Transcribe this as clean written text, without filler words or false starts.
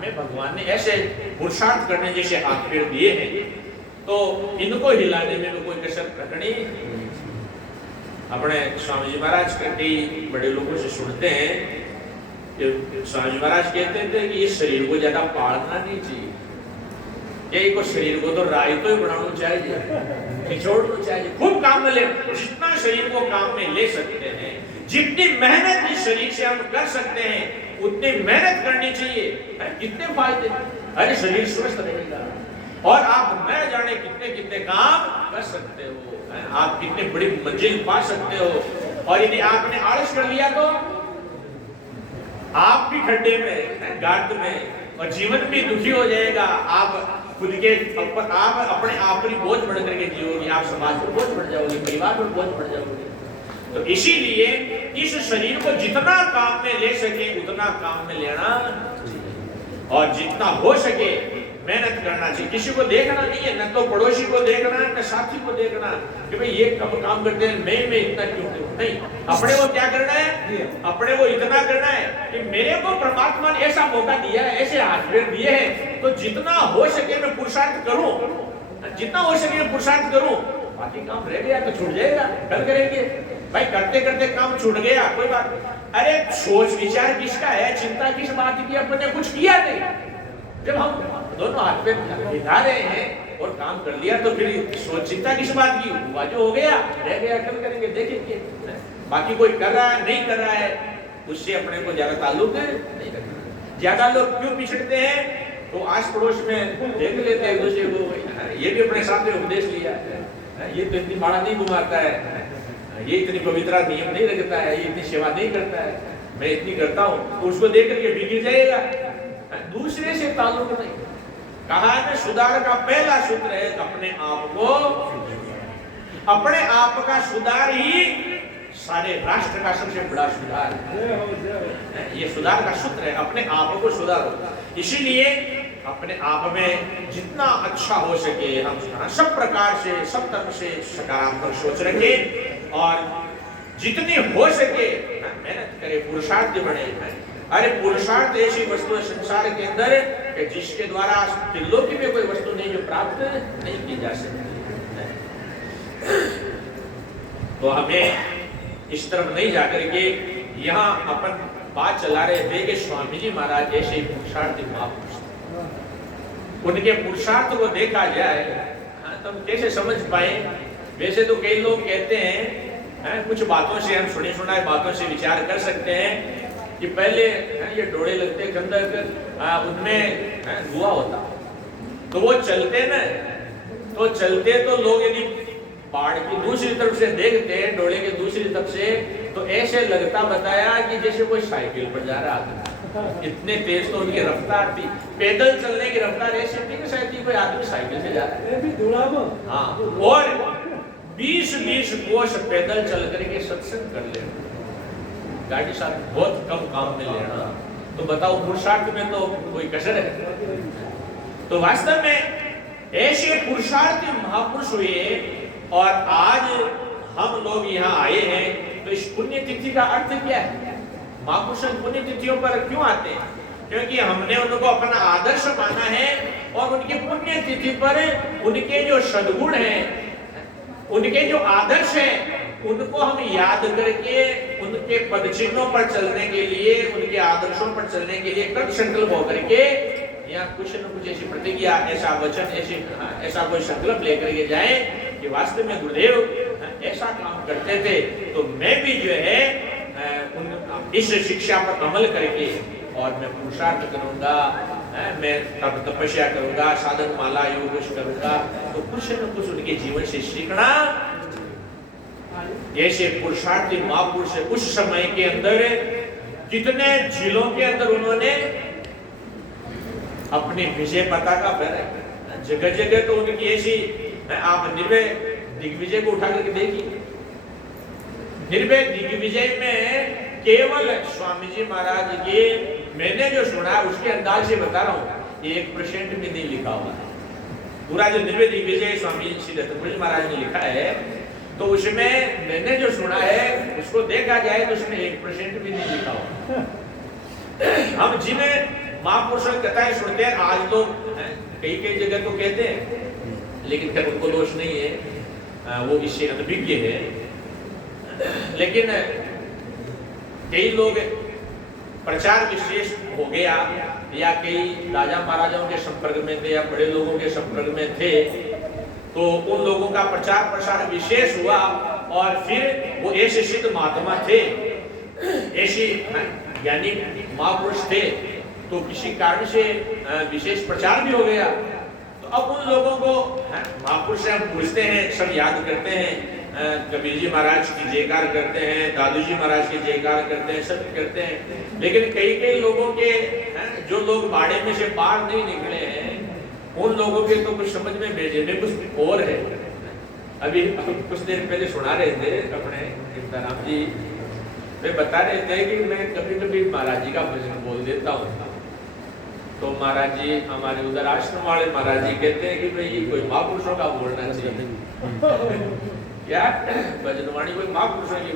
में भगवान ने ऐसे पुरुषार्थ करने जैसे हाथ पैर दिए हैं, तो इनको हिलाने में भी कोई कसर रखनी। अपने स्वामी जी महाराज कई बड़े लोगों से सुनते हैं कि स्वामी जी महाराज कहते थे कि इस शरीर को ज्यादा पालना नहीं चाहिए, यही को शरीर को तो राय तो ही बनाना चाहिए, निचोड़ना चाहिए, खूब काम में ले, जितना शरीर को काम में ले सकते हैं, जितनी मेहनत इस शरीर से हम कर सकते हैं उतनी मेहनत करनी चाहिए। कितने फायदे, अरे शरीर स्वस्थ रहेगा और आप न जाने कितने कितने काम कर सकते हो, आप कितने बड़ी मंजिल पा सकते हो। और यदि आपने आलस कर लिया तो आप भी खड्डे में, गार्ड में, और जीवन भी दुखी हो जाएगा। आप खुद के आप अपने आप पर बोझ बढ़ करके जियोगे, आप समाज पर बोझ बढ़ जाओगे, परिवार पर बोझ बढ़ जाओगे। तो इसीलिए इस शरीर को जितना काम में ले सके उतना काम में लेना और जितना हो सके मेहनत करना चाहिए। किसी को देखना नहीं है, न तो पड़ोसी को देखना है, न साथी को देखना कि भाई ये कब काम करते हैं, मैं इतना क्यों नहीं। अपने को क्या करना है, अपने को इतना करना है कि मेरे को परमात्मा ने ऐसा मौका दिया है, ऐसे हाथ पैर दिए हैं, तो जितना हो सके मैं पुरुषार्थ करूं, जितना हो सके मैं पुरुषार्थ करूं। बाकी काम रह गया तो छूट जाएगा, कल करेंगे। भाई करते करते काम छूट गया कोई बात, अरे सोच विचार किसका है, चिंता किस बात की, अपने कुछ किया नहीं। जब हम दोनों हाथ पे बिठा रहे हैं और काम कर लिया तो फिर सोच चिंता किस बात की, हुआ जो हो गया रह गया, कल करेंगे, देखेंगे। बाकी कोई कर रहा है नहीं कर रहा है उससे अपने को ज्यादा ताल्लुक नहीं रखना। ज्यादा लोग क्यों पिछड़ते हैं, तो आस पड़ोस में देख लेते हैं एक दूसरे को, ये भी अपने साथ में उपदेश लिया, ये तो इतनी माड़ा नहीं घुमाता है, ये इतनी पवित्र नियम नहीं रखता है, ये इतनी सेवा नहीं करता है, मैं इतनी करता हूँ, तो उसको देख करके बिगड़ जाएगा। दूसरे से ताल्लुक नहीं। कहा है सुधार का पहला सूत्र है अपने आप को, अपने आप का सुधार ही सारे राष्ट्र का सबसे बड़ा सुधार है। ये सुधार का सूत्र है, अपने आप को सुधारो। इसीलिए अपने आप में जितना अच्छा हो सके हम सब प्रकार से, सब तरफ से सकारात्मक सोच रखें और जितनी हो सके मेहनत करें, पुरुषार्थ बने। अरे पुरुषार्थ ऐसी वस्तु है संसार के अंदर कि जिसके द्वारा त्रिलोकी में कोई वस्तु नहीं जो प्राप्त नहीं की जा सकती। तो हमें इस तरफ नहीं जाकर के यहाँ अपन बात चला रहे थे कि स्वामी जी महाराज ऐसे ही पुरुषार्थी महापुरुष, उनके पुरुषार्थ को देखा जाए तो हम कैसे समझ पाए। वैसे तो कई लोग कहते हैं कुछ बातों से, हम सुनी सुनाई बातों से विचार कर सकते हैं कि पहले ये डोड़े लगते गंधक, उनमें धुआं होता, तो वो चलते ना, तो चलते तो लोग यदि पहाड़ की दूसरी तरफ से देखते हैं, डोले के दूसरी तरफ से, तो ऐसे लगता बताया कि जैसे कोई साइकिल पर जा रहा था। इतने तेज तो उनकी रफ्तार थी, पैदल चलने की रफ्तार ऐसी थी कि शायद कोई आदमी साइकिल से जा रहा है। हाँ, और 20-20 कोस पैदल चल करके सत्संग कर ले, गाड़ी साथ बहुत कम काम में लेना, तो बताओ पुरुषार्थ में तो कोई कसर है। तो वास्तव में ऐसे पुरुषार्थी महापुरुष हुए और आज हम लोग यहाँ आए हैं, तो इस पुण्य तिथि का अर्थ क्या है। महापुरुष पुण्य तिथियों पर क्यों आते हैं, क्योंकि हमने उनको अपना आदर्श माना है और उनकी पुण्य तिथि पर उनके जो सद्गुण हैं, उनके जो आदर्श हैं, उनको हम याद करके उनके पद चिन्हों पर चलने के लिए, उनके आदर्शों पर चलने के लिए कृत संकल्प होकर के या कुछ न कुछ ऐसी प्रतिज्ञा, ऐसा वचन, ऐसा कोई संकल्प लेकर के जाए कि वास्तव में गुरुदेव ऐसा काम करते थे, तो मैं भी जो है इस शिक्षा पर अमल करके और मैं पुरुषार्थ करूंगा, मैं तपस्या करूंगा, साधन माला योग करूंगा, तो कुछ न कुछ उनके जीवन से सीखना। जैसे पुरुषार्थी महापुरुष उस समय के अंदर कितने जिलों के अंदर उन्होंने अपनी विजय पताका फहराई, जगह जगह तो उनकी ऐसी, आप निर्भय दिग्विजय को उठा करके देखिए, निर्भय दिग्विजय में केवल स्वामी जी महाराज के मैंने जो सुना उसके अंदाज से बता रहा हूँ, 1% भी नहीं लिखा हुआ। पूरा जो निर्भय दिग्विजय स्वामी श्री दत्तपुरी महाराज ने लिखा है, तो उसमें मैंने जो सुना है उसको देखा जाए तो उसमें 1% भी नहीं लिखा हुआ। हम जिन्हें महापुरुषों की कथाएं सुनते हैं। आज लोग कई कई जगह तो कहते हैं, लेकिन खैर उनको दोष नहीं है, वो इससे अनभिज्ञ है। लेकिन कई लोग प्रचार विशेष हो गया या कई राजा महाराजाओं के संपर्क में थे या बड़े लोगों के संपर्क में थे, तो उन लोगों का प्रचार प्रसार विशेष हुआ और फिर वो ऐसे सिद्ध महात्मा थे, ऐसे ज्ञानी महापुरुष थे, तो किसी कारण से विशेष प्रचार भी हो गया। तो अब उन लोगों को महापुरुष से हम पूछते हैं, सब याद करते हैं, कबीर जी महाराज की जयकार करते हैं, दादू जी महाराज की जयकार करते हैं, सब करते हैं। लेकिन कई कई लोगों के जो लोग बाड़े में से बाहर नहीं निकले हैं, उन लोगों के तो कुछ समझ में भेजे में कुछ और है। अभी कुछ देर पहले सुना रहे थे अपने राम जी, वे बता रहे थे कि मैं कभी कभी महाराज जी का भजन बोल देता हूँ, तो महाराज जी हमारे उधर आश्रम वाले महाराज जी कहते हैं कि भाई ये कोई महापुरुषों का बोलना चाहिए। क्या भजनवाणी कोई महापुरुषों की